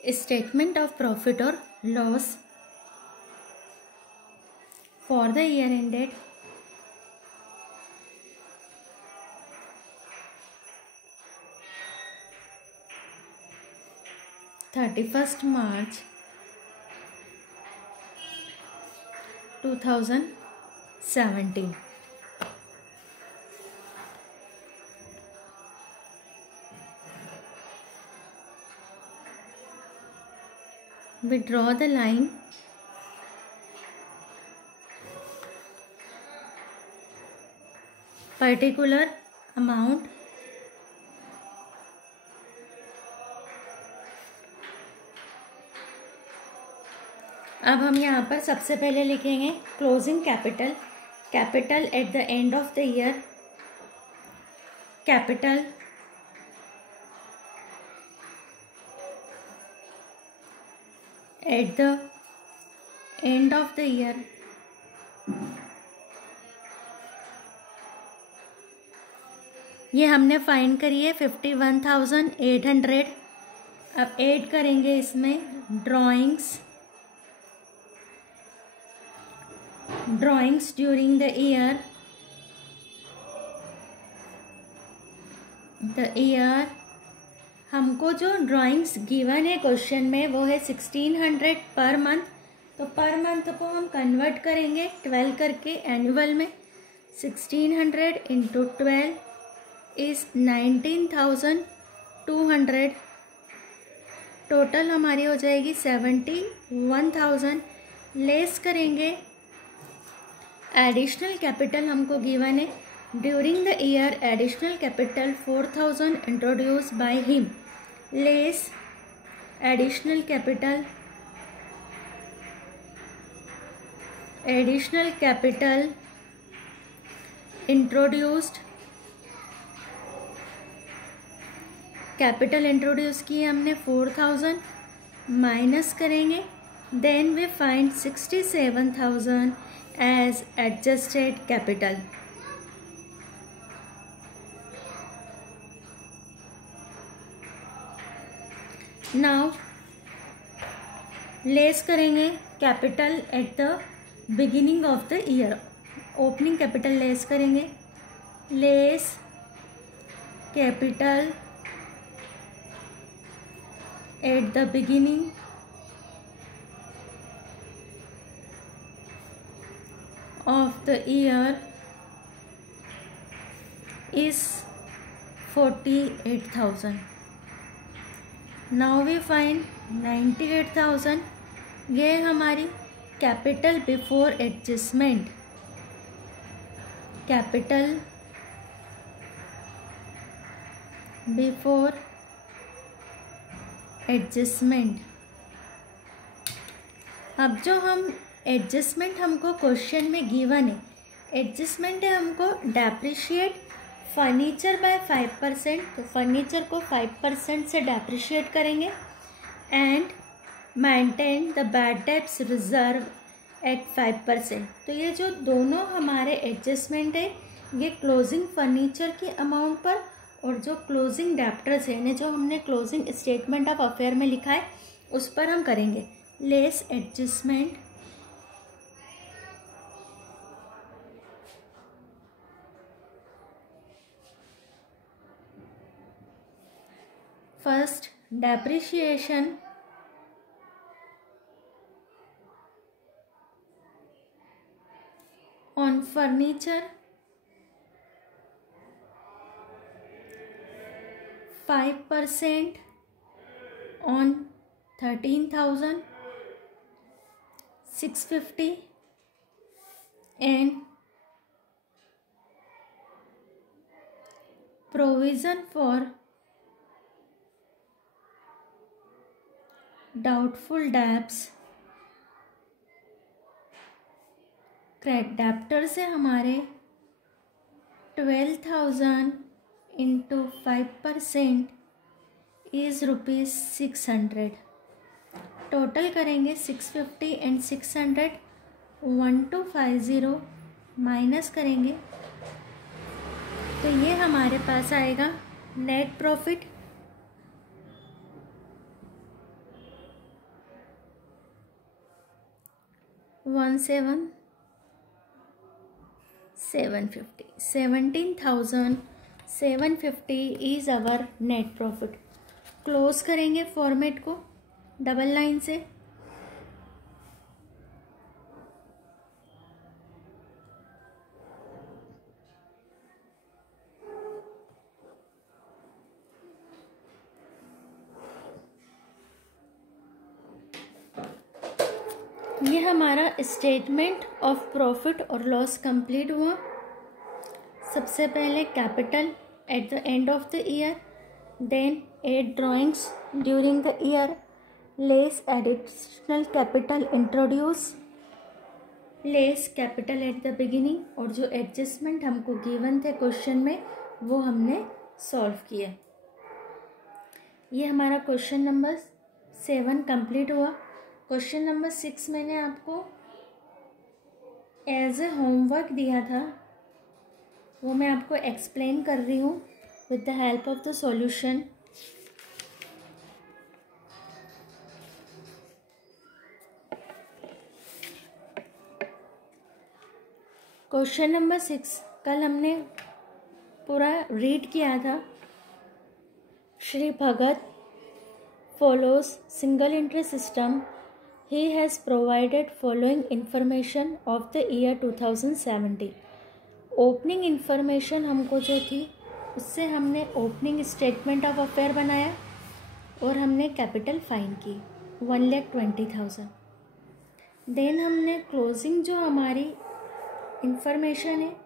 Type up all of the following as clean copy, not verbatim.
Statement of profit or loss for the year ended 31st March 2017. We draw the line particular amount अब हम यहाँ पर सबसे पहले लिखेंगे closing capital, capital at the end of the year, capital at the end of the year ये हमने find करी है 51,800। अब ऐड करेंगे इसमें ड्राइंग्स ड्यूरिंग द ईयर हमको जो ड्राइंग्स गिवन है क्वेश्चन में वो है 1600 पर मंथ। तो पर मंथ को हम कन्वर्ट करेंगे 12 करके एनुअल में। 1600 इंटू 12 इज 19,200। टोटल हमारी हो जाएगी 71,000। लेस करेंगे एडिशनल कैपिटल हमको गिवन है during the year, additional capital 4,000 introduce by him. Less additional capital introduced, capital introduce किए हमने 4,000, माइनस करेंगे then we find 67,000 as adjusted capital. Now less करेंगे capital at the beginning of the year, opening capital less करेंगे। Less capital at the beginning of the year is 48,000. Now we find 98,000। ये हमारी capital before adjustment, capital before adjustment. अब जो हम adjustment हमको question में given है, adjustment है हमको डेप्रिशिएट फर्नीचर बाय 5%। तो फर्नीचर को 5% से डेप्रिशिएट करेंगे and maintain the bad debts reserve at 5%। तो ये जो दोनों हमारे एडजस्टमेंट है ये क्लोजिंग फर्नीचर की अमाउंट पर और जो क्लोजिंग डेप्टर्स है यानी जो हमने क्लोजिंग स्टेटमेंट ऑफ अफेयर में लिखा है उस पर हम करेंगे। Less adjustment first depreciation on furniture 5% on 13,650 and provision for doubtful debts, debtor से हमारे 12,000 इंटू 5% इज़ ₹600। टोटल करेंगे 650 एंड 600, 1250 माइनस करेंगे तो ये हमारे पास आएगा net profit 17,750 17,750 is our net profit. Close करेंगे फॉर्मेट को डबल लाइन से। ये हमारा स्टेटमेंट ऑफ प्रॉफिट और लॉस कंप्लीट हुआ। सबसे पहले capital at the end of the year, then 8 drawings during the year, less additional capital introduce, less capital at the beginning, और जो एडजस्टमेंट हमको गिवन थे क्वेश्चन में वो हमने सॉल्व किया। ये हमारा क्वेश्चन नंबर 7 कंप्लीट हुआ। क्वेश्चन नंबर 6 मैंने आपको एज ए होमवर्क दिया था, वो मैं आपको एक्सप्लेन कर रही हूँ with the help of the solution. Question number 6 कल हमने पूरा रीड किया था। Shri Bhagat follows single entry system. He has provided following information of the year 2017. Opening information हमको जो थी उससे हमने ओपनिंग स्टेटमेंट ऑफ अफेयर बनाया और हमने कैपिटल फाइंड की 1,20,000। देन हमने क्लोजिंग जो हमारी इंफॉर्मेशन है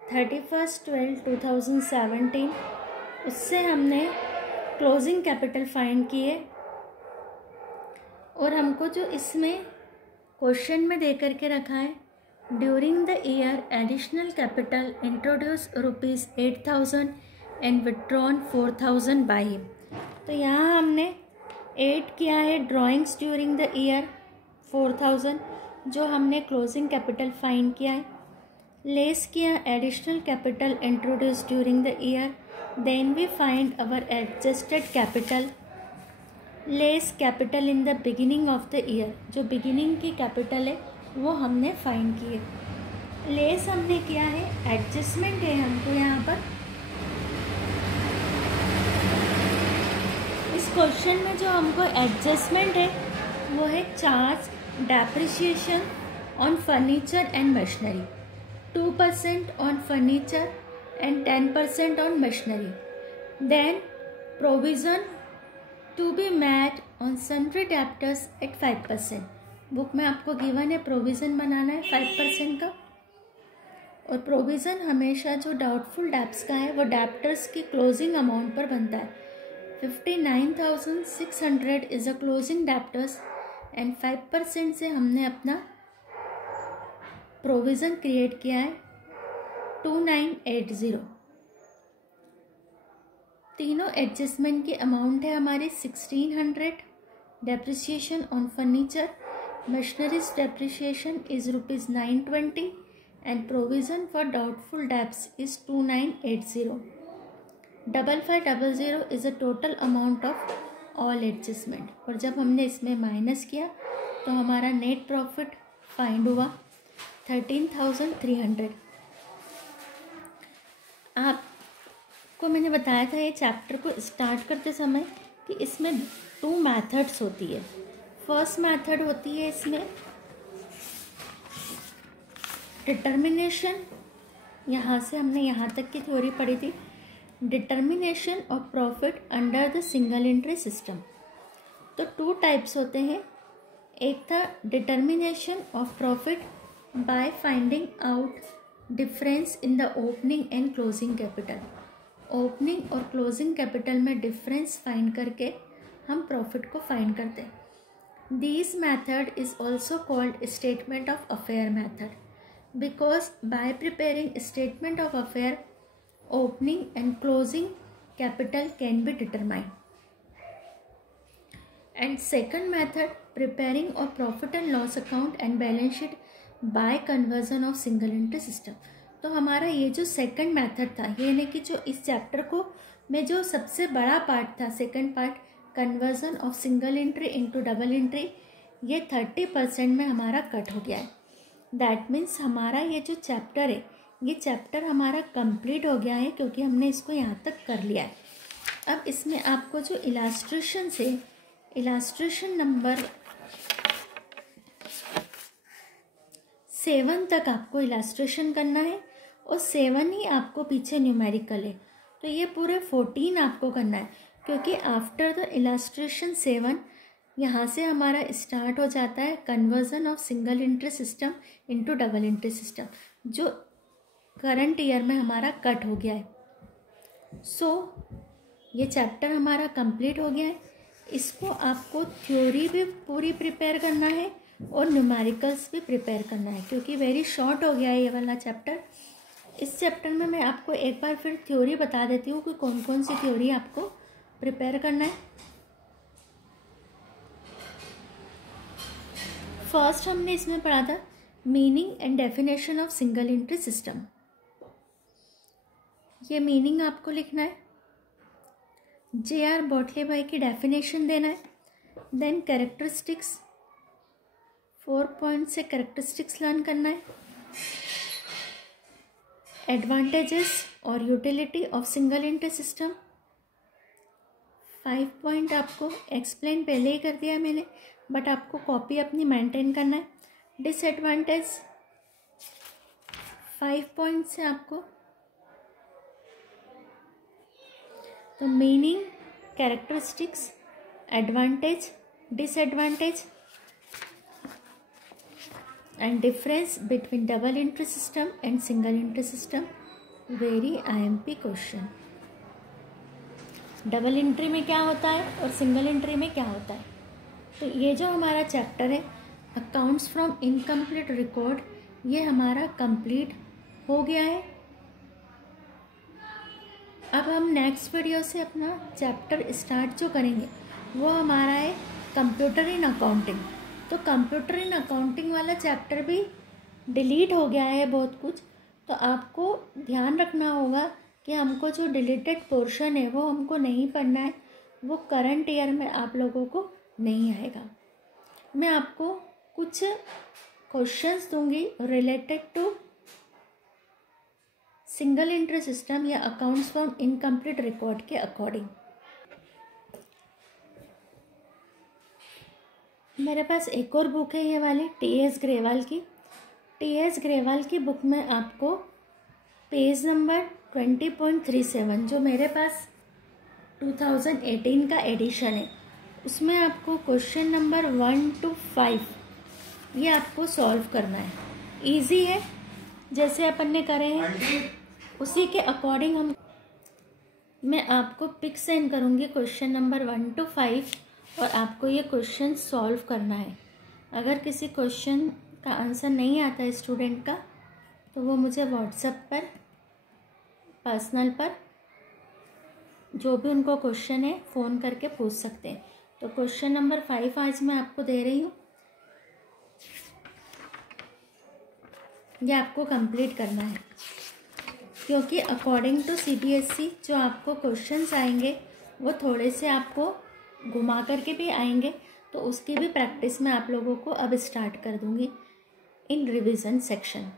31/12/2017 उससे हमने क्लोजिंग कैपिटल फाइंड किए, और हमको जो इसमें क्वेश्चन में दे करके रखा है during the year additional capital introduce ₹8,000 and withdrawn 4,000 by him. तो यहाँ हमने 8 किया है ड्राइंग्स ड्यूरिंग द ईयर 4,000 जो हमने क्लोजिंग कैपिटल फाइंड किया है, लेस किया additional capital introduce during the year, then we find our adjusted capital, less capital in the beginning of the year, जो बिगिनिंग की कैपिटल है वो हमने फाइंड किए। लेस हमने किया है, एडजस्टमेंट है हमको यहाँ पर। इस क्वेश्चन में जो हमको एडजस्टमेंट है वो है charge depreciation on furniture and machinery, 2% on furniture and 10% on machinery. Then provision to be made on sundry debtors at 5%. Book में आपको गिवन है प्रोविज़न बनाना है 5% का, और प्रोविज़न हमेशा जो डाउटफुल डेब्ट्स का है वो डेब्टर्स की क्लोजिंग अमाउंट पर बनता है। 59,600 is a closing debtors and 5% से हमने अपना प्रोविज़न क्रिएट किया है 2980। तीनों एडजस्टमेंट की अमाउंट है हमारी 1600। Depreciation on furniture machineries depreciation is ₹920 and provision for doubtful debts is 2980। 5500 is a total amount of all adjustment, और जब हमने इसमें माइनस किया तो हमारा नेट प्रॉफिट फाइंड हुआ 13,300। आपको मैंने बताया था ये चैप्टर को स्टार्ट करते समय कि इसमें 2 मेथड्स होती है। फर्स्ट मेथड होती है इसमें डिटर्मिनेशन, यहाँ से हमने यहाँ तक की थ्योरी पढ़ी थी, determination of profit under the single entry system. तो 2 टाइप्स होते हैं, एक था determination of profit by finding out difference in the opening and closing capital. Opening और क्लोजिंग कैपिटल में डिफरेंस फाइंड करके हम प्रॉफिट को फाइंड करते हैं। This method is also called statement of affair method because by preparing statement of affair opening and closing capital can be determined. And second method preparing of profit and loss account and balance sheet bye conversion of single entry system. तो हमारा ये जो second method था, ये यानी कि जो इस चैप्टर को में जो सबसे बड़ा पार्ट था, second part conversion of single entry into double entry, ये 30% में हमारा कट हो गया है। दैट मीन्स हमारा ये जो चैप्टर है, ये चैप्टर हमारा कंप्लीट हो गया है, क्योंकि हमने इसको यहाँ तक कर लिया है। अब इसमें आपको जो इलास्ट्रेशन से इलास्ट्रेशन नंबर 7 तक आपको इलास्ट्रेशन करना है, और 7 ही आपको पीछे न्यूमेरिकल है, तो ये पूरे 14 आपको करना है, क्योंकि आफ्टर द इलास्ट्रेशन 7 यहाँ से हमारा स्टार्ट हो जाता है conversion of single entry system into double entry system, जो करंट ईयर में हमारा कट हो गया है। सो ये चैप्टर हमारा कंप्लीट हो गया है। इसको आपको थ्योरी भी पूरी प्रिपेयर करना है और न्यूमेरिकल्स भी प्रिपेयर करना है, क्योंकि वेरी शॉर्ट हो गया है ये वाला चैप्टर। इस चैप्टर में मैं आपको एक बार फिर थ्योरी बता देती हूँ कि कौन कौन सी थ्योरी आपको प्रिपेयर करना है। फर्स्ट हमने इसमें पढ़ा था meaning and definition of single entry system. ये मीनिंग आपको लिखना है, J.R. बॉटले भाई की डेफिनेशन देना है, देन कैरेक्टरिस्टिक्स 4 पॉइंट से कैरेक्टरिस्टिक्स लर्न करना है, एडवांटेजेस और utility of single entry system 5 point आपको एक्सप्लेन पहले ही कर दिया है मैंने, बट आपको कॉपी अपनी मेंटेन करना है। डिसएडवांटेज 5 पॉइंट से आपको, तो meaning, characteristics, advantage, disadvantage and difference between double entry system and single entry system, very IMP question. Double entry में क्या होता है और सिंगल एंट्री में क्या होता है। तो ये जो हमारा चैप्टर है अकाउंट्स फ्रॉम इनकम्प्लीट रिकॉर्ड, ये हमारा कंप्लीट हो गया है। अब हम नेक्स्ट वीडियो से अपना चैप्टर स्टार्ट जो करेंगे वो हमारा है कंप्यूटर इन अकाउंटिंग। तो कंप्यूटर इन अकाउंटिंग वाला चैप्टर भी डिलीट हो गया है बहुत कुछ, तो आपको ध्यान रखना होगा कि हमको जो डिलीटेड पोर्शन है वो हमको नहीं पढ़ना है, वो करंट ईयर में आप लोगों को नहीं आएगा। मैं आपको कुछ क्वेश्चंस दूंगी related to single entry system या अकाउंट्स फ्रॉम इनकम्प्लीट रिकॉर्ड के अकॉर्डिंग। मेरे पास एक और बुक है ये वाली TS ग्रेवाल की। TS ग्रेवाल की बुक में आपको पेज नंबर 20.37 जो मेरे पास 2018 का एडिशन है, उसमें आपको क्वेश्चन नंबर 1 to 5 ये आपको सॉल्व करना है। इजी है, जैसे अपन ने करे हैं उसी के अकॉर्डिंग मैं आपको पिक सेंड करूँगी क्वेश्चन नंबर 1 to 5 और आपको ये क्वेश्चन सॉल्व करना है। अगर किसी क्वेश्चन का आंसर नहीं आता है स्टूडेंट का, तो वो मुझे व्हाट्सएप पर पर्सनल पर जो भी उनको क्वेश्चन है फ़ोन करके पूछ सकते हैं। तो क्वेश्चन नंबर 5 आज मैं आपको दे रही हूँ, ये आपको कंप्लीट करना है, क्योंकि अकॉर्डिंग टू CBSE जो आपको क्वेश्चंस आएंगे वो थोड़े से आपको घुमा करके भी आएंगे, तो उसकी भी प्रैक्टिस मैं आप लोगों को अब स्टार्ट कर दूँगी इन रिवीजन सेक्शन।